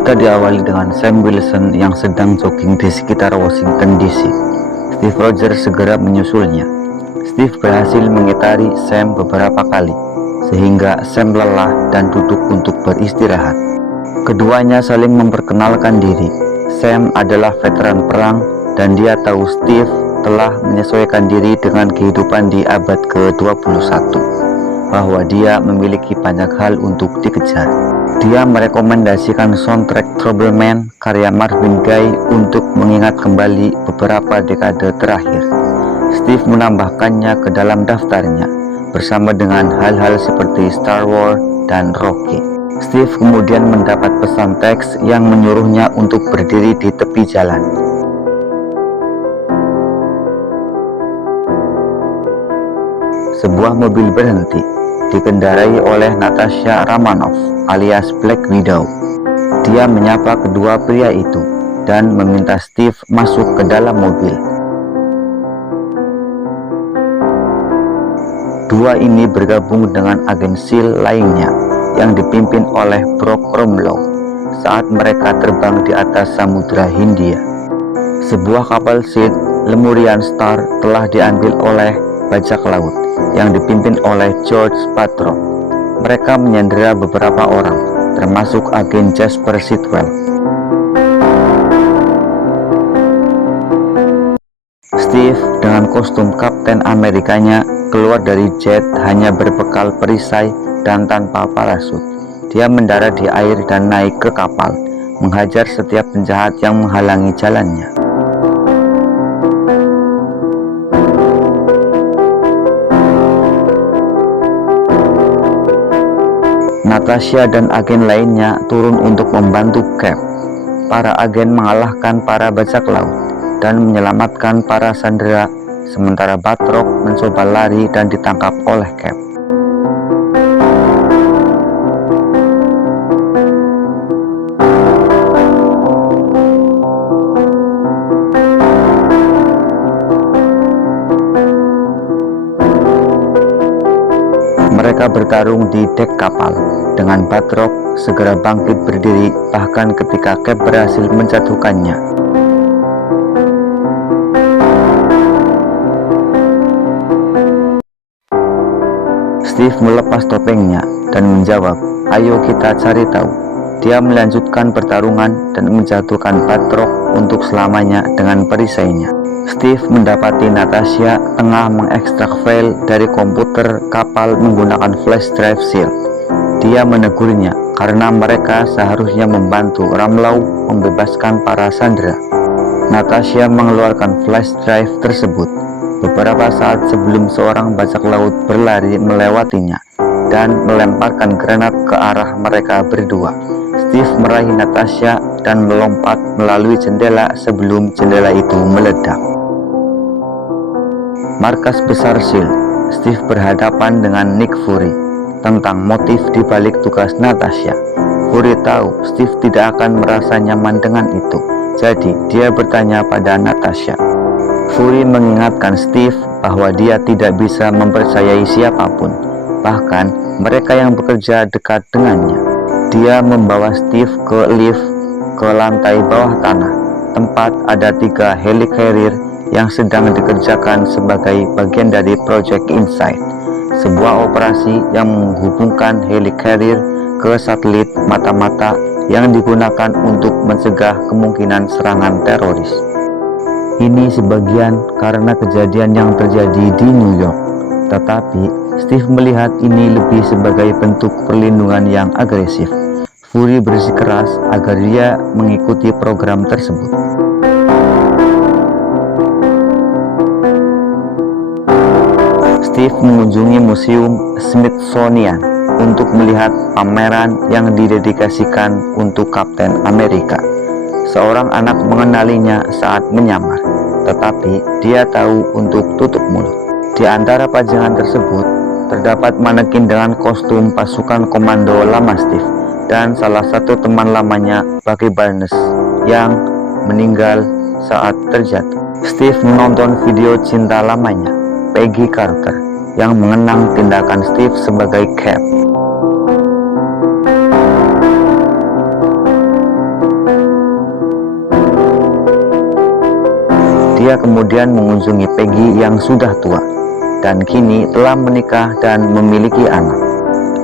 Cerita diawali dengan Sam Wilson yang sedang jogging di sekitar Washington DC. Steve Rogers segera menyusulnya. Steve berhasil mengitari Sam beberapa kali, sehingga Sam lelah dan duduk untuk beristirahat. Keduanya saling memperkenalkan diri. Sam adalah veteran perang dan dia tahu Steve telah menyesuaikan diri dengan kehidupan di abad ke-21, bahwa dia memiliki banyak hal untuk dikejar. Dia merekomendasikan soundtrack Trouble Man karya Marvin Gaye untuk mengingat kembali beberapa dekade terakhir. Steve menambahkannya ke dalam daftarnya, bersama dengan hal-hal seperti Star Wars dan Rocky. Steve kemudian mendapat pesan teks yang menyuruhnya untuk berdiri di tepi jalan. Sebuah mobil berhenti, dikendarai oleh Natasha Romanoff alias Black Widow. Dia menyapa kedua pria itu dan meminta Steve masuk ke dalam mobil. Dua ini bergabung dengan agen SEAL lainnya yang dipimpin oleh Brock Rumlow saat mereka terbang di atas Samudra Hindia. Sebuah kapal SEAL Lemurian Star telah diambil oleh bajak laut yang dipimpin oleh George Patro. Mereka menyandera beberapa orang, termasuk agen Jasper Sitwell. Steve dengan kostum Kapten Amerikanya keluar dari jet hanya berbekal perisai dan tanpa parasut. Dia mendarat di air dan naik ke kapal, menghajar setiap penjahat yang menghalangi jalannya. Natasha dan agen lainnya turun untuk membantu Cap. Para agen mengalahkan para bajak laut dan menyelamatkan para sandera, sementara Batroc mencoba lari dan ditangkap oleh Cap. Mereka bertarung di dek kapal, dengan Batroc segera bangkit berdiri bahkan ketika Cap berhasil menjatuhkannya. Steve melepas topengnya dan menjawab, "Ayo kita cari tahu." Dia melanjutkan pertarungan dan menjatuhkan Batroc untuk selamanya dengan perisainya. Steve mendapati Natasha tengah mengekstrak file dari komputer kapal menggunakan flash drive SEAL. Dia menegurnya karena mereka seharusnya membantu Rumlow membebaskan para sandera. Natasha mengeluarkan flash drive tersebut beberapa saat sebelum seorang bajak laut berlari melewatinya dan melemparkan granat ke arah mereka berdua. Steve meraih Natasha dan melompat melalui jendela sebelum jendela itu meledak. Markas besar SEAL. Steve berhadapan dengan Nick Fury tentang motif di balik tugas Natasha. Fury tahu Steve tidak akan merasa nyaman dengan itu, jadi dia bertanya pada Natasha. Fury mengingatkan Steve bahwa dia tidak bisa mempercayai siapapun, bahkan mereka yang bekerja dekat dengannya. Dia membawa Steve ke lift ke lantai bawah tanah, tempat ada 3 helicarrier yang sedang dikerjakan sebagai bagian dari Project Insight, sebuah operasi yang menghubungkan helicarrier ke satelit mata-mata yang digunakan untuk mencegah kemungkinan serangan teroris. Ini sebagian karena kejadian yang terjadi di New York, tetapi Steve melihat ini lebih sebagai bentuk perlindungan yang agresif. Fury bersikeras agar dia mengikuti program tersebut. Steve mengunjungi Museum Smithsonian untuk melihat pameran yang didedikasikan untuk Kapten Amerika. Seorang anak mengenalinya saat menyamar, tetapi dia tahu untuk tutup mulut. Di antara pajangan tersebut, terdapat manekin dengan kostum pasukan komando lama Steve dan salah satu teman lamanya, Bucky Barnes, yang meninggal saat terjatuh. Steve menonton video cinta lamanya, Peggy Carter, yang mengenang tindakan Steve sebagai Cap. Dia kemudian mengunjungi Peggy yang sudah tua dan kini telah menikah dan memiliki anak.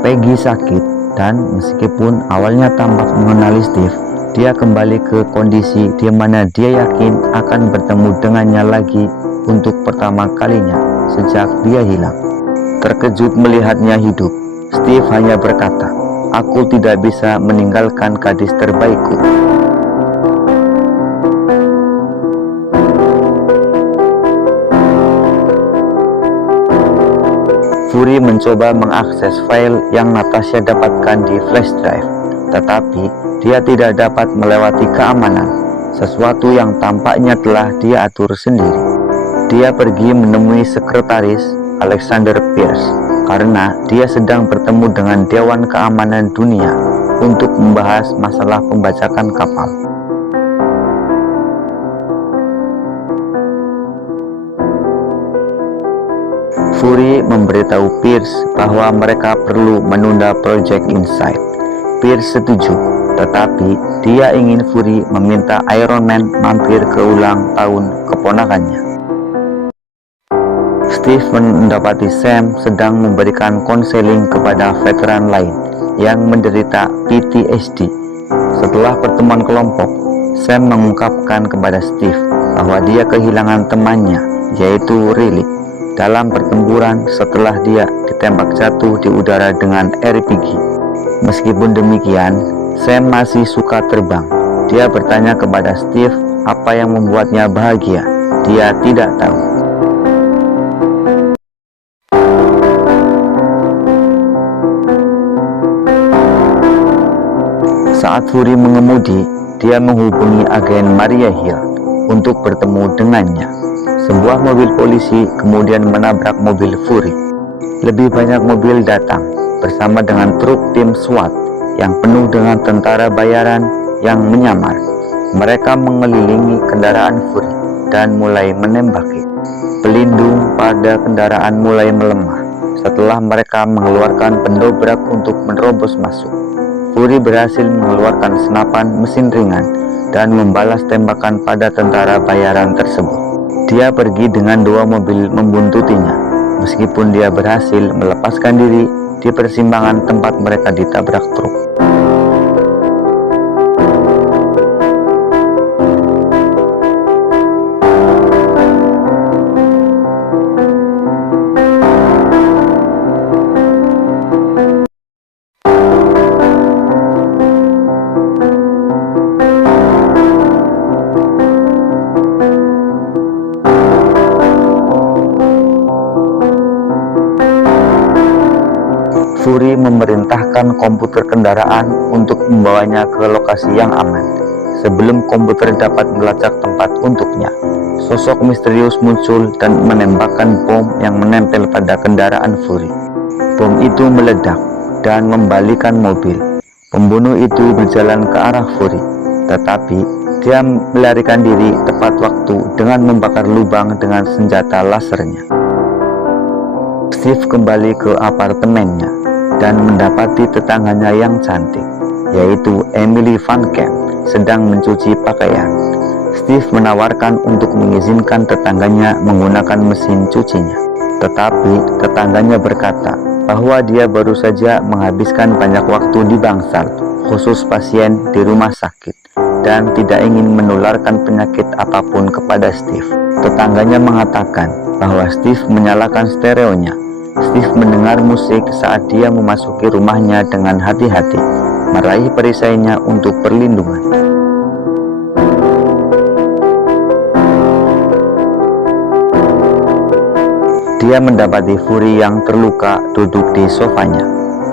Peggy sakit dan meskipun awalnya tampak mengenali Steve, dia kembali ke kondisi di mana dia yakin akan bertemu dengannya lagi untuk pertama kalinya sejak dia hilang. Terkejut melihatnya hidup, Steve hanya berkata, "Aku tidak bisa meninggalkan gadis terbaikku." Fury mencoba mengakses file yang Natasha dapatkan di flash drive, tetapi dia tidak dapat melewati keamanan, sesuatu yang tampaknya telah dia atur sendiri. Dia pergi menemui sekretaris Alexander Pierce karena dia sedang bertemu dengan Dewan Keamanan Dunia untuk membahas masalah pembajakan kapal. Fury memberitahu Pierce bahwa mereka perlu menunda Project Insight. Pierce setuju, tetapi dia ingin Fury meminta Iron Man mampir ke ulang tahun keponakannya. Steve mendapati Sam sedang memberikan konseling kepada veteran lain yang menderita PTSD. Setelah pertemuan kelompok, Sam mengungkapkan kepada Steve bahwa dia kehilangan temannya, yaitu Riley, dalam pertempuran setelah dia ditembak jatuh di udara dengan RPG. Meskipun demikian, Sam masih suka terbang. Dia bertanya kepada Steve apa yang membuatnya bahagia. Dia tidak tahu. Saat Fury mengemudi, dia menghubungi agen Maria Hill untuk bertemu dengannya. Sebuah mobil polisi kemudian menabrak mobil Fury. Lebih banyak mobil datang bersama dengan truk tim SWAT yang penuh dengan tentara bayaran yang menyamar. Mereka mengelilingi kendaraan Fury dan mulai menembaki. Pelindung pada kendaraan mulai melemah setelah mereka mengeluarkan pendobrak untuk menerobos masuk. Fury berhasil mengeluarkan senapan mesin ringan dan membalas tembakan pada tentara bayaran tersebut. Dia pergi dengan 2 mobil membuntutinya, meskipun dia berhasil melepaskan diri di persimpangan tempat mereka ditabrak truk. Fury memerintahkan komputer kendaraan untuk membawanya ke lokasi yang aman. Sebelum komputer dapat melacak tempat untuknya, sosok misterius muncul dan menembakkan bom yang menempel pada kendaraan Fury. Bom itu meledak dan membalikan mobil. Pembunuh itu berjalan ke arah Fury, tetapi dia melarikan diri tepat waktu dengan membakar lubang dengan senjata lasernya. Steve kembali ke apartemennya dan mendapati tetangganya yang cantik, yaitu Emily Van Camp, sedang mencuci pakaian. Steve menawarkan untuk mengizinkan tetangganya menggunakan mesin cucinya, tetapi tetangganya berkata bahwa dia baru saja menghabiskan banyak waktu di bangsal, khusus pasien di rumah sakit, dan tidak ingin menularkan penyakit apapun kepada Steve. Tetangganya mengatakan bahwa Steve menyalakan stereonya. Steve mendengar musik saat dia memasuki rumahnya dengan hati-hati, meraih perisainya untuk perlindungan. Dia mendapati Fury yang terluka duduk di sofanya.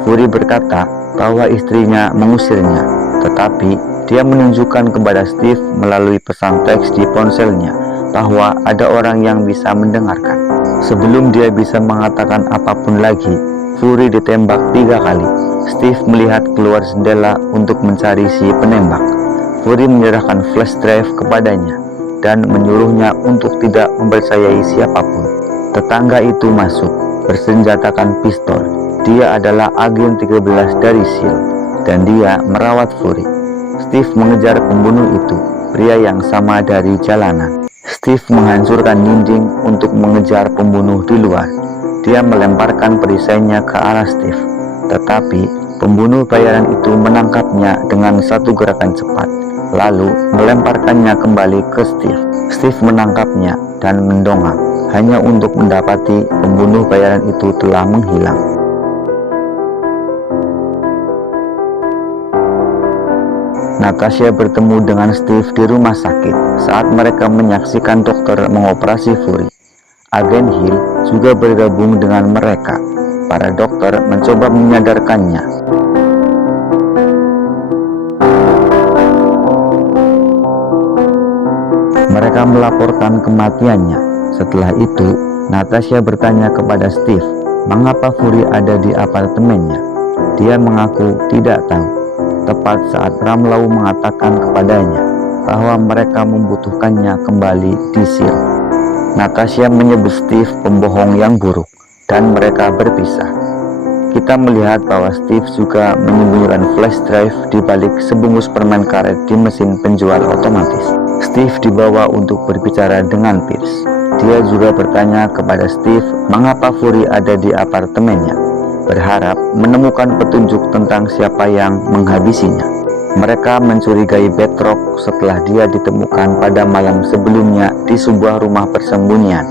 Fury berkata bahwa istrinya mengusirnya, tetapi dia menunjukkan kepada Steve melalui pesan teks di ponselnya bahwa ada orang yang bisa mendengarkan. Sebelum dia bisa mengatakan apapun lagi, Fury ditembak 3 kali. Steve melihat keluar jendela untuk mencari si penembak. Fury menyerahkan flash drive kepadanya dan menyuruhnya untuk tidak mempercayai siapapun. Tetangga itu masuk, bersenjatakan pistol. Dia adalah agen 13 dari SEAL, dan dia merawat Fury. Steve mengejar pembunuh itu, pria yang sama dari jalanan. Steve menghancurkan dinding untuk mengejar pembunuh di luar. Dia melemparkan perisainya ke arah Steve, tetapi pembunuh bayaran itu menangkapnya dengan satu gerakan cepat, lalu melemparkannya kembali ke Steve. Steve menangkapnya dan mendongak, hanya untuk mendapati pembunuh bayaran itu telah menghilang. Natasha bertemu dengan Steve di rumah sakit saat mereka menyaksikan dokter mengoperasi Fury. Agen Hill juga bergabung dengan mereka. Para dokter mencoba menyadarkannya. Mereka melaporkan kematiannya. Setelah itu, Natasha bertanya kepada Steve, mengapa Fury ada di apartemennya. Dia mengaku tidak tahu. Tepat saat Ramlau mengatakan kepadanya bahwa mereka membutuhkannya kembali di SEAL. Natasha menyebut Steve pembohong yang buruk dan mereka berpisah. Kita melihat bahwa Steve juga menyembunyikan flash drive di balik sebungkus permen karet di mesin penjual otomatis. Steve dibawa untuk berbicara dengan Pierce. Dia juga bertanya kepada Steve mengapa Fury ada di apartemennya, berharap menemukan petunjuk tentang siapa yang menghabisinya. Mereka mencurigai Batroc setelah dia ditemukan pada malam sebelumnya di sebuah rumah persembunyian.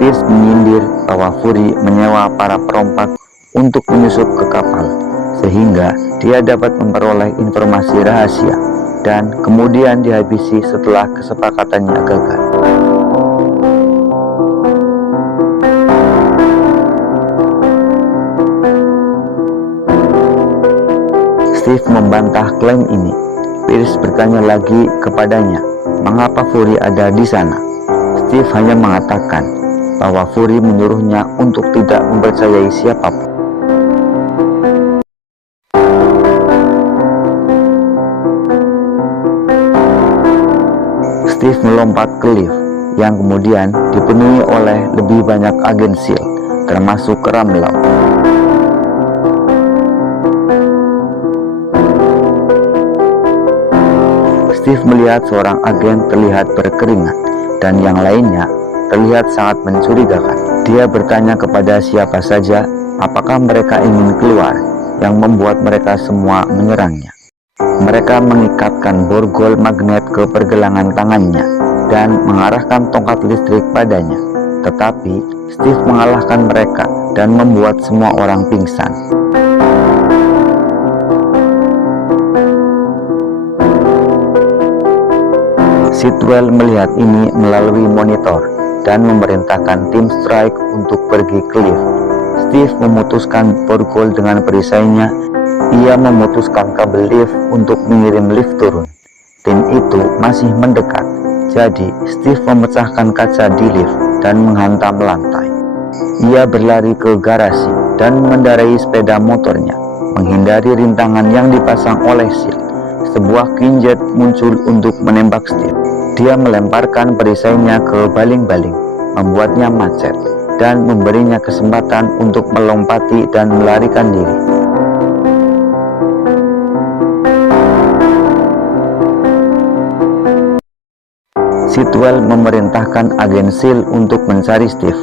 Pierce menyindir bahwa Fury menyewa para perompak untuk menyusup ke kapal, sehingga dia dapat memperoleh informasi rahasia dan kemudian dihabisi setelah kesepakatannya gagal. Steve membantah klaim ini. Pierce bertanya lagi kepadanya, mengapa Fury ada di sana. Steve hanya mengatakan bahwa Fury menyuruhnya untuk tidak mempercayai siapapun. Steve melompat ke lift yang kemudian dipenuhi oleh lebih banyak agen SEAL, termasuk Ramlau. Steve melihat seorang agen terlihat berkeringat dan yang lainnya terlihat sangat mencurigakan. Dia bertanya kepada siapa saja apakah mereka ingin keluar, yang membuat mereka semua menyerangnya. Mereka mengikatkan borgol magnet ke pergelangan tangannya dan mengarahkan tongkat listrik padanya. Tetapi Steve mengalahkan mereka dan membuat semua orang pingsan. Sitwell melihat ini melalui monitor dan memerintahkan tim strike untuk pergi ke lift. Steve memutuskan borgol dengan perisainya. Ia memutuskan kabel lift untuk mengirim lift turun. Tim itu masih mendekat, jadi Steve memecahkan kaca di lift dan menghantam lantai. Ia berlari ke garasi dan mengendarai sepeda motornya, menghindari rintangan yang dipasang oleh SEAL. Sebuah Quinjet muncul untuk menembak Steve. Dia melemparkan perisainya ke baling-baling, membuatnya macet, dan memberinya kesempatan untuk melompati dan melarikan diri. Sitwell memerintahkan agen SEAL untuk mencari Steve.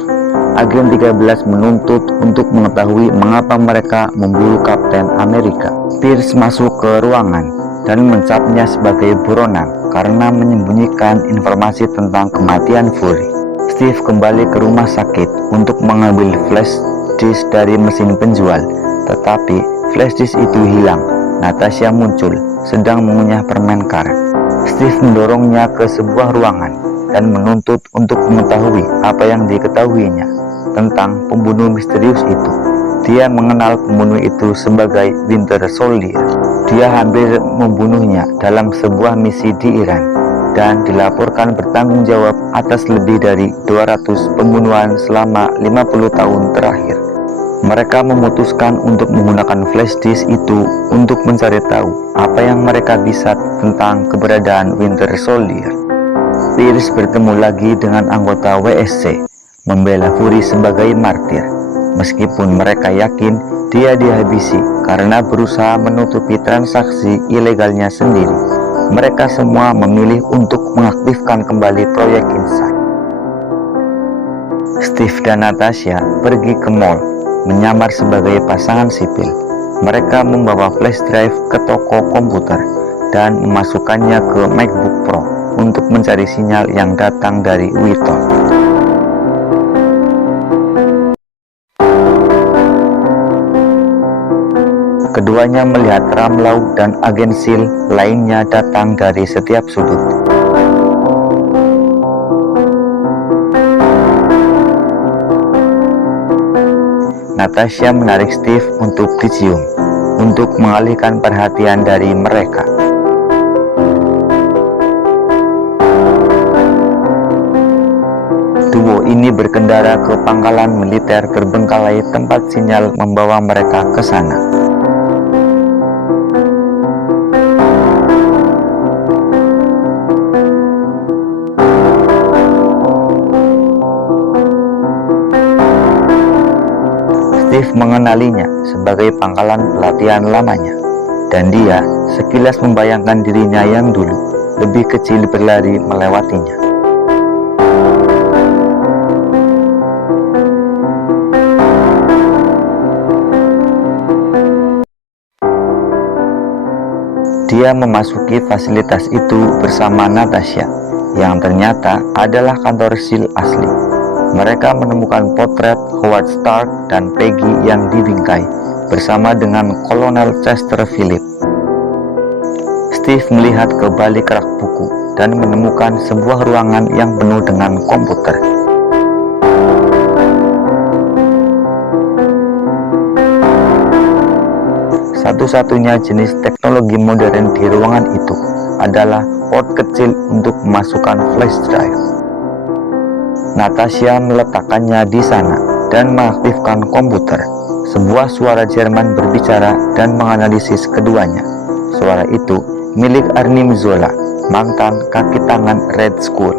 Agen 13 menuntut untuk mengetahui mengapa mereka memburu Kapten Amerika. Pierce masuk ke ruangan dan mencapnya sebagai buronan karena menyembunyikan informasi tentang kematian Fury. Steve kembali ke rumah sakit untuk mengambil flash disk dari mesin penjual, tetapi flash disk itu hilang. Natasha muncul, sedang mengunyah permen karet. Steve mendorongnya ke sebuah ruangan dan menuntut untuk mengetahui apa yang diketahuinya tentang pembunuh misterius itu. Dia mengenal pembunuh itu sebagai Winter Soldier. Dia hampir membunuhnya dalam sebuah misi di Iran dan dilaporkan bertanggung jawab atas lebih dari 200 pembunuhan selama 50 tahun terakhir. Mereka memutuskan untuk menggunakan flash disk itu untuk mencari tahu apa yang mereka bisa tentang keberadaan Winter Soldier. Pierce bertemu lagi dengan anggota WSC, membela Fury sebagai martir. Meskipun mereka yakin dia dihabisi karena berusaha menutupi transaksi ilegalnya sendiri, mereka semua memilih untuk mengaktifkan kembali proyek Insight. Steve dan Natasha pergi ke mall, menyamar sebagai pasangan sipil. Mereka membawa flash drive ke toko komputer dan memasukkannya ke MacBook Pro untuk mencari sinyal yang datang dari Wheaton. Keduanya melihat Ramlau dan agen SEAL lainnya datang dari setiap sudut. Natasha menarik Steve untuk dicium, untuk mengalihkan perhatian dari mereka. Duo ini berkendara ke pangkalan militer terbengkalai tempat sinyal membawa mereka ke sana. Steve mengenalinya sebagai pangkalan pelatihan lamanya, dan dia sekilas membayangkan dirinya yang dulu lebih kecil berlari melewatinya. Dia memasuki fasilitas itu bersama Natasha, yang ternyata adalah kantor SEAL asli. Mereka menemukan potret Howard Stark dan Peggy yang dibingkai bersama dengan Kolonel Chester Phillips. Steve melihat ke balik rak buku dan menemukan sebuah ruangan yang penuh dengan komputer. Satu-satunya jenis teknologi modern di ruangan itu adalah port kecil untuk memasukkan flash drive. Natasha meletakkannya di sana dan mengaktifkan komputer. Sebuah suara Jerman berbicara dan menganalisis keduanya. Suara itu milik Arnim Zola, mantan kaki tangan Red Skull.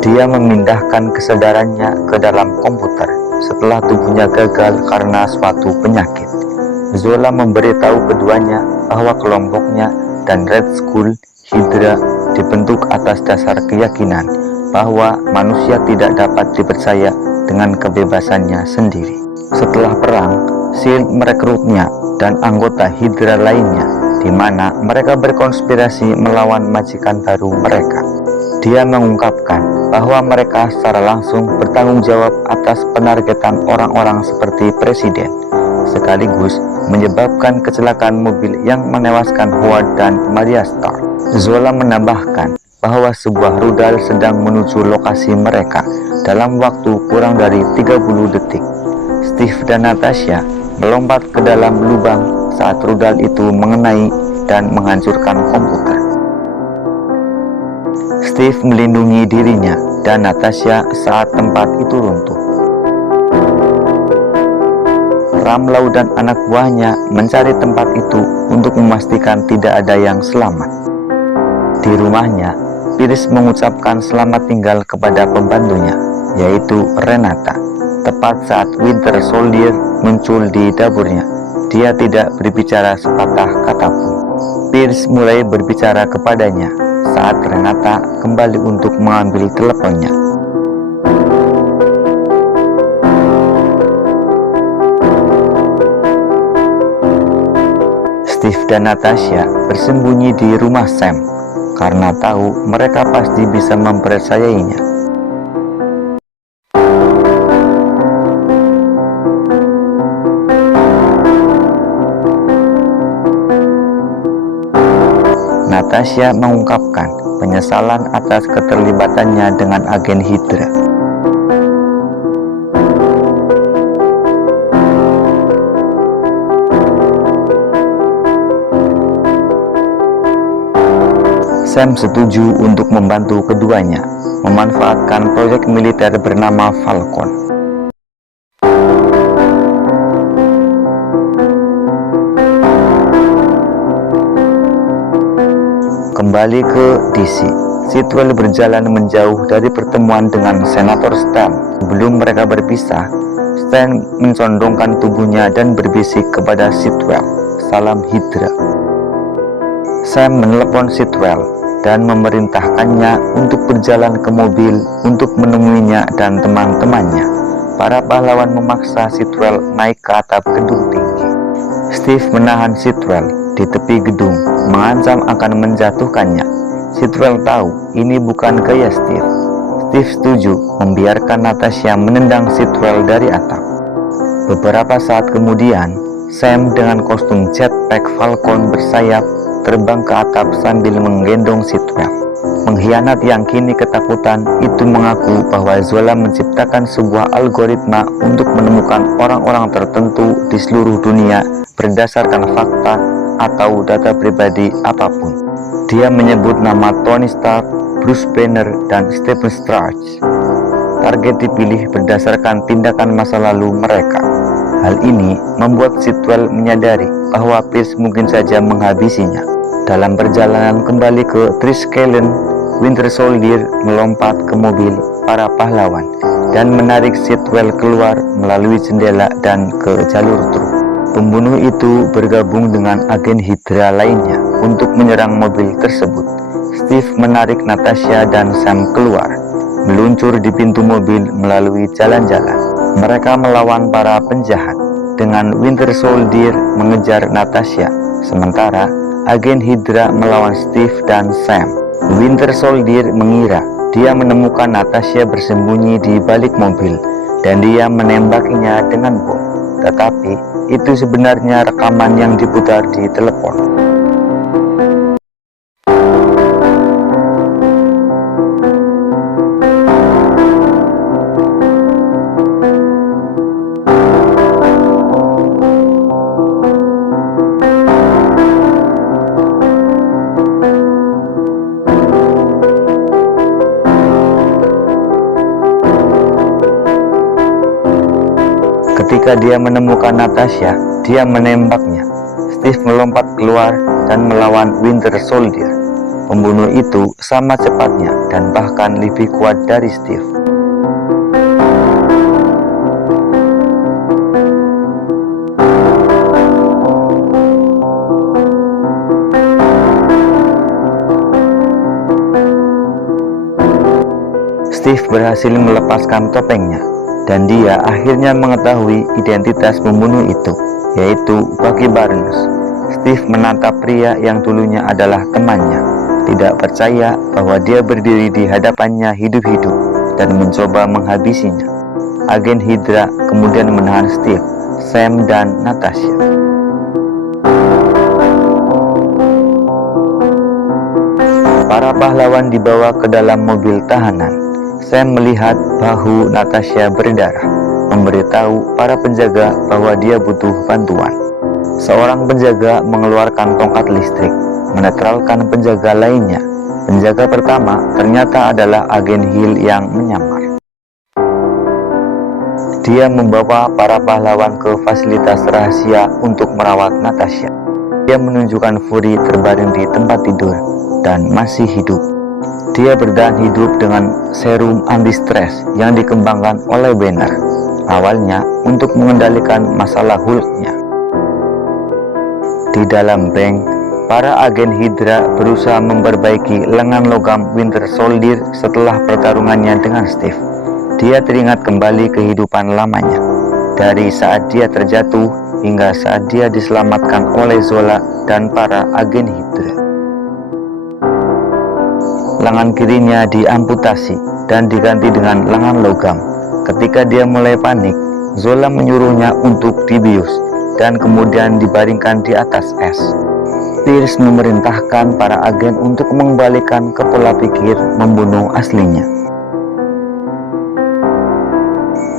Dia memindahkan kesadarannya ke dalam komputer setelah tubuhnya gagal karena suatu penyakit. Zola memberitahu keduanya bahwa kelompoknya dan Red Skull Hydra dibentuk atas dasar keyakinan bahwa manusia tidak dapat dipercaya dengan kebebasannya sendiri. Setelah perang, SEAL merekrutnya dan anggota Hydra lainnya, di mana mereka berkonspirasi melawan majikan baru mereka. Dia mengungkapkan bahwa mereka secara langsung bertanggung jawab atas penargetan orang-orang seperti presiden, sekaligus menyebabkan kecelakaan mobil yang menewaskan Howard dan Maria Stark. Zola menambahkan bahwa sebuah rudal sedang menuju lokasi mereka dalam waktu kurang dari 30 detik. Steve dan Natasha melompat ke dalam lubang saat rudal itu mengenai dan menghancurkan komputer. Steve melindungi dirinya dan Natasha saat tempat itu runtuh. Ramlau dan anak buahnya mencari tempat itu untuk memastikan tidak ada yang selamat. Di rumahnya, Pierce mengucapkan selamat tinggal kepada pembantunya, yaitu Renata. Tepat saat Winter Soldier muncul di dapurnya, dia tidak berbicara sepatah kata pun. Pierce mulai berbicara kepadanya saat Renata kembali untuk mengambil teleponnya. Steve dan Natasha bersembunyi di rumah Sam karena tahu mereka pasti bisa mempercayainya. Natasha mengungkapkan penyesalan atas keterlibatannya dengan agen Hydra. Sam setuju untuk membantu keduanya memanfaatkan proyek militer bernama Falcon. Kembali ke DC, Sitwell berjalan menjauh dari pertemuan dengan Senator Stan. Sebelum mereka berpisah, Stan mencondongkan tubuhnya dan berbisik kepada Sitwell, "Salam Hydra." Sam menelepon Sitwell dan memerintahkannya untuk berjalan ke mobil untuk menemuinya dan teman-temannya. para pahlawan memaksa Sitwell naik ke atap gedung tinggi. Steve menahan Sitwell di tepi gedung, mengancam akan menjatuhkannya. Sitwell tahu ini bukan gaya Steve. Steve setuju membiarkan Natasha menendang Sitwell dari atap. Beberapa saat kemudian, Sam dengan kostum jetpack Falcon bersayap terbang ke atap sambil menggendong Sitwell. Pengkhianat yang kini ketakutan itu mengaku bahwa Zola menciptakan sebuah algoritma untuk menemukan orang-orang tertentu di seluruh dunia berdasarkan fakta atau data pribadi apapun. Dia menyebut nama Tony Stark, Bruce Banner, dan Stephen Strange. Target dipilih berdasarkan tindakan masa lalu mereka. Hal ini membuat Sitwell menyadari bahwa Pierce mungkin saja menghabisinya. Dalam perjalanan kembali ke Triskelion, Winter Soldier melompat ke mobil para pahlawan dan menarik Sitwell keluar melalui jendela dan ke jalur truk. Pembunuh itu bergabung dengan agen Hydra lainnya untuk menyerang mobil tersebut. Steve menarik Natasha dan Sam keluar, meluncur di pintu mobil melalui jalan-jalan. Mereka melawan para penjahat, dengan Winter Soldier mengejar Natasha, sementara agen Hydra melawan Steve dan Sam. Winter Soldier mengira dia menemukan Natasha bersembunyi di balik mobil dan dia menembakinya dengan bom. Tetapi itu sebenarnya rekaman yang diputar di telepon. Ketika dia menemukan Natasha, dia menembaknya. Steve melompat keluar dan melawan Winter Soldier. Pembunuh itu sama cepatnya dan bahkan lebih kuat dari Steve. Steve berhasil melepaskan topengnya, dan dia akhirnya mengetahui identitas pembunuh itu, yaitu Bucky Barnes. Steve menatap pria yang dulunya adalah temannya, tidak percaya bahwa dia berdiri di hadapannya hidup-hidup dan mencoba menghabisinya. Agen Hydra kemudian menahan Steve, Sam, dan Natasha. Para pahlawan dibawa ke dalam mobil tahanan. Sam melihat bahu Natasha berdarah, memberitahu para penjaga bahwa dia butuh bantuan. Seorang penjaga mengeluarkan tongkat listrik, menetralkan penjaga lainnya. Penjaga pertama ternyata adalah agen Hill yang menyamar. Dia membawa para pahlawan ke fasilitas rahasia untuk merawat Natasha. Dia menunjukkan Fury terbaring di tempat tidur dan masih hidup. Dia bertahan hidup dengan serum anti-stres yang dikembangkan oleh Banner, awalnya untuk mengendalikan masalah Hulk-nya. Di dalam bank, para agen Hydra berusaha memperbaiki lengan logam Winter Soldier setelah pertarungannya dengan Steve. Dia teringat kembali kehidupan lamanya, dari saat dia terjatuh hingga saat dia diselamatkan oleh Zola dan para agen Hydra. Lengan kirinya diamputasi dan diganti dengan lengan logam. Ketika dia mulai panik, Zola menyuruhnya untuk dibius dan kemudian dibaringkan di atas es. Pierce memerintahkan para agen untuk mengembalikan ke pola pikir membunuh aslinya.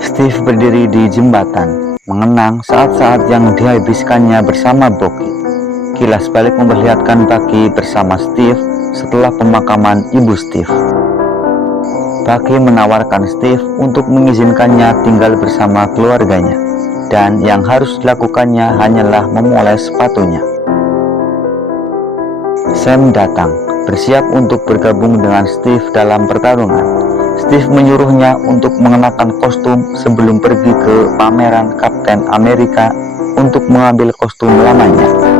Steve berdiri di jembatan, mengenang saat-saat yang dihabiskannya bersama Bucky. Kilas balik memperlihatkan Bucky bersama Steve setelah pemakaman ibu Steve. Bucky menawarkan Steve untuk mengizinkannya tinggal bersama keluarganya, dan yang harus dilakukannya hanyalah memoles sepatunya. Sam datang, bersiap untuk bergabung dengan Steve dalam pertarungan. Steve menyuruhnya untuk mengenakan kostum sebelum pergi ke pameran Kapten Amerika untuk mengambil kostum lamanya.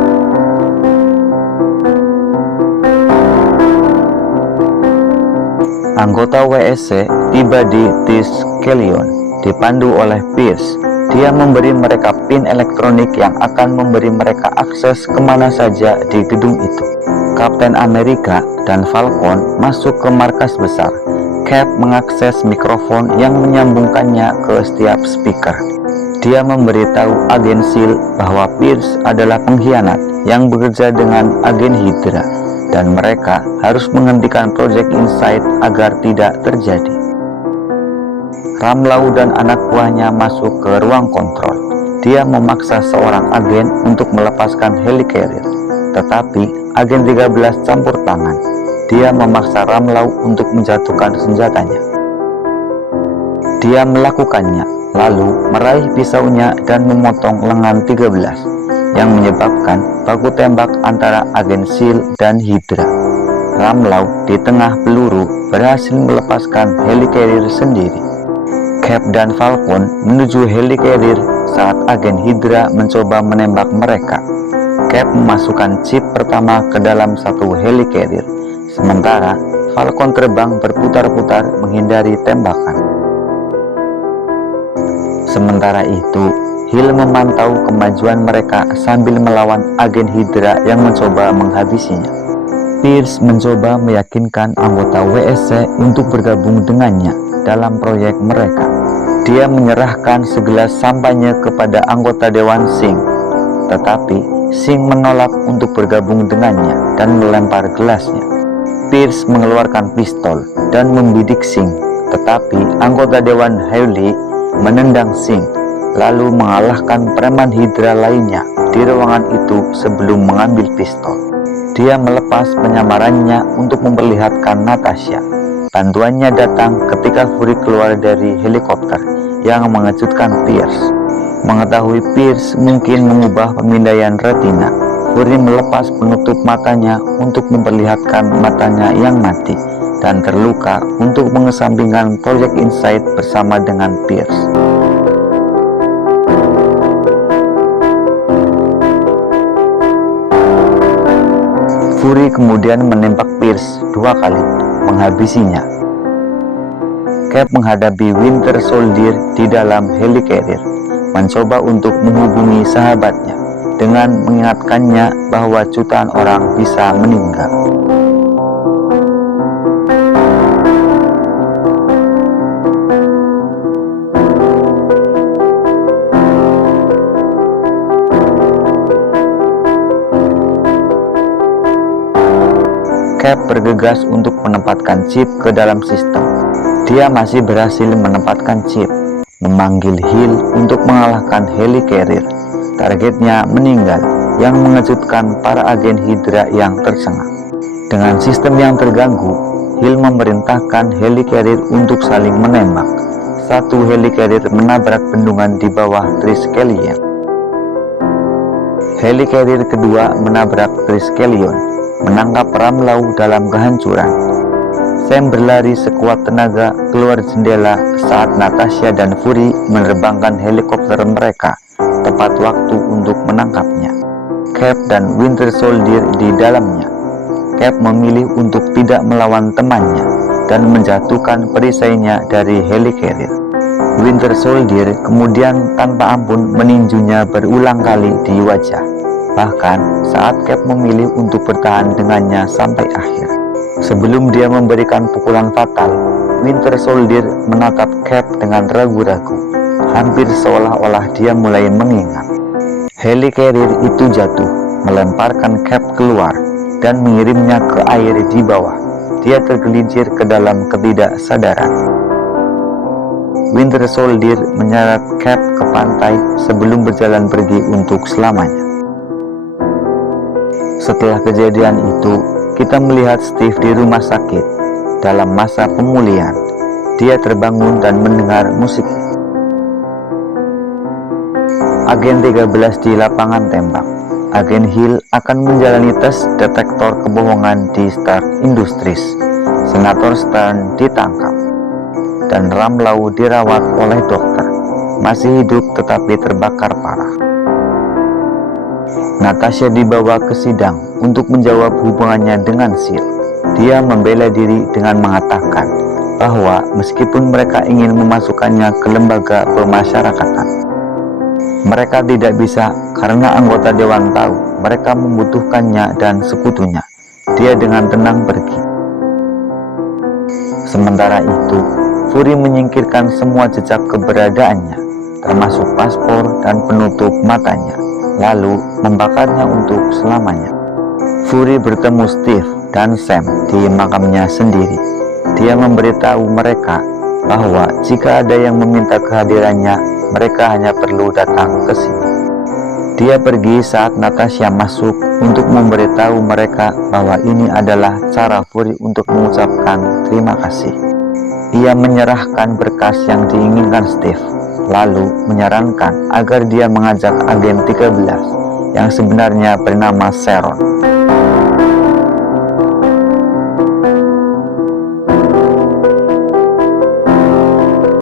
Anggota WSC tiba di Triskelion Dipandu oleh Pierce, dia memberi mereka pin elektronik yang akan memberi mereka akses kemana saja di gedung itu. Kapten Amerika dan Falcon masuk ke markas besar. Cap mengakses mikrofon yang menyambungkannya ke setiap speaker. Dia memberitahu agen SEAL bahwa Pierce adalah pengkhianat yang bekerja dengan agen Hydra, dan mereka harus menghentikan Project Insight agar tidak terjadi. Ramlau dan anak buahnya masuk ke ruang kontrol. Dia memaksa seorang agen untuk melepaskan helicarrier, tetapi agen 13 campur tangan. Dia memaksa Ramlau untuk menjatuhkan senjatanya. Dia melakukannya, lalu meraih pisaunya dan memotong lengan 13, yang menyebabkan baku tembak antara agen SEAL dan Hydra. Ramlau di tengah peluru berhasil melepaskan helicarrier sendiri. Cap dan Falcon menuju helicarrier saat agen Hydra mencoba menembak mereka. Cap memasukkan chip pertama ke dalam satu helicarrier, sementara Falcon terbang berputar-putar menghindari tembakan. Sementara itu, Hill memantau kemajuan mereka sambil melawan agen Hydra yang mencoba menghabisinya. Pierce mencoba meyakinkan anggota WSC untuk bergabung dengannya dalam proyek mereka. Dia menyerahkan segelas sampahnya kepada anggota Dewan Singh, tetapi Singh menolak untuk bergabung dengannya dan melempar gelasnya. Pierce mengeluarkan pistol dan membidik Singh, tetapi anggota Dewan Hawley menendang Singh, lalu mengalahkan preman Hydra lainnya di ruangan itu sebelum mengambil pistol. Dia melepas penyamarannya untuk memperlihatkan Natasha. Bantuannya datang ketika Fury keluar dari helikopter yang mengejutkan Pierce. Mengetahui Pierce mungkin mengubah pemindaian retina, Fury melepas penutup matanya untuk memperlihatkan matanya yang mati dan terluka untuk mengesampingkan Project Insight bersama dengan Pierce. Fury kemudian menembak Pierce 2 kali, menghabisinya. Cap menghadapi Winter Soldier di dalam helicarrier, mencoba untuk menghubungi sahabatnya dengan mengingatkannya bahwa jutaan orang bisa meninggal. Cap bergegas untuk menempatkan chip ke dalam sistem. Dia masih berhasil menempatkan chip, memanggil Hill untuk mengalahkan helicarrier. Targetnya meninggal, yang mengejutkan para agen Hydra yang tercengang. Dengan sistem yang terganggu, Hill memerintahkan helicarrier untuk saling menembak. Satu helicarrier menabrak bendungan di bawah Triskelion. Helicarrier kedua menabrak Triskelion, menangkap Ramlau dalam kehancuran. Sam berlari sekuat tenaga keluar jendela saat Natasha dan Fury menerbangkan helikopter mereka tepat waktu untuk menangkapnya. Cap dan Winter Soldier di dalamnya. Cap memilih untuk tidak melawan temannya dan menjatuhkan perisainya dari helicarrier. Winter Soldier kemudian tanpa ampun meninjunya berulang kali di wajah, bahkan saat Cap memilih untuk bertahan dengannya sampai akhir. Sebelum dia memberikan pukulan fatal, Winter Soldier menatap Cap dengan ragu-ragu, hampir seolah-olah dia mulai mengingat. Helicarrier itu jatuh, melemparkan Cap keluar, dan mengirimnya ke air di bawah. Dia tergelincir ke dalam ketidaksadaran. Winter Soldier menyeret Cap ke pantai sebelum berjalan pergi untuk selamanya. Setelah kejadian itu, kita melihat Steve di rumah sakit dalam masa pemulihan. Dia terbangun dan mendengar musik. Agen 13 di lapangan tembak. Agen Hill akan menjalani tes detektor kebohongan di Stark Industries. Senator Stern ditangkap, dan Ramlau dirawat oleh dokter. Masih hidup tetapi terbakar parah. Natasha dibawa ke sidang untuk menjawab hubungannya dengan SEAL. Dia membela diri dengan mengatakan bahwa meskipun mereka ingin memasukkannya ke lembaga pemasyarakatan, mereka tidak bisa karena anggota dewan tahu mereka membutuhkannya dan sekutunya. Dia dengan tenang pergi. Sementara itu, Fury menyingkirkan semua jejak keberadaannya, termasuk paspor dan penutup matanya, lalu membakarnya untuk selamanya. Fury bertemu Steve dan Sam di makamnya sendiri. Dia memberitahu mereka bahwa jika ada yang meminta kehadirannya, mereka hanya perlu datang ke sini. Dia pergi saat Natasha masuk untuk memberitahu mereka bahwa ini adalah cara Fury untuk mengucapkan terima kasih. Ia menyerahkan berkas yang diinginkan Steve, lalu menyarankan agar dia mengajak agen 13 yang sebenarnya bernama Sharon.